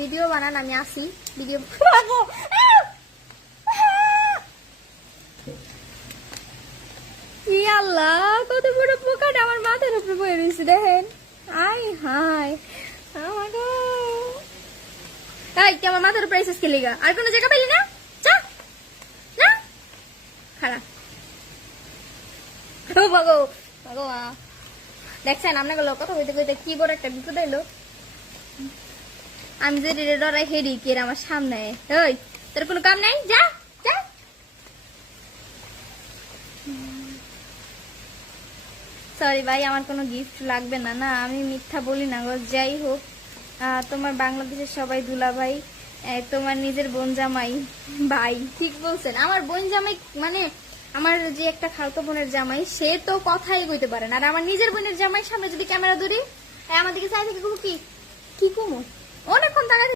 Video বানান, আমি আসি। ভিডিও আল্লাহ, কত আমার উপরে আই হাই। এই আমার আর কোনো জায়গা পেলি না? চা না দেখছেন আপনাকে কইতে কইতে কি বড় একটা বিপদ এলো আমি যে রেডে ডরাই হেডি কে আমার সামনে? ওই তোর কোনো কাম নাই? যা সরি ভাই, আমার কোনো গিফট লাগবে না না, আমি মিথ্যা বলি না গো, যাই হোক। তোমার বাংলাদেশের সবাই দুলা ভাই তোমার নিজের বোন জামাই, ভাই, ঠিক বলছেন। আমার বোন জামাই মানে আমার যে একটা খালতো বোনের জামাই, সে তো কথাই কইতে পারে না। আর আমার নিজের বোনের জামাই সামনে যদি ক্যামেরা ধরি দিকে চাই থেকে কি? কি কমু?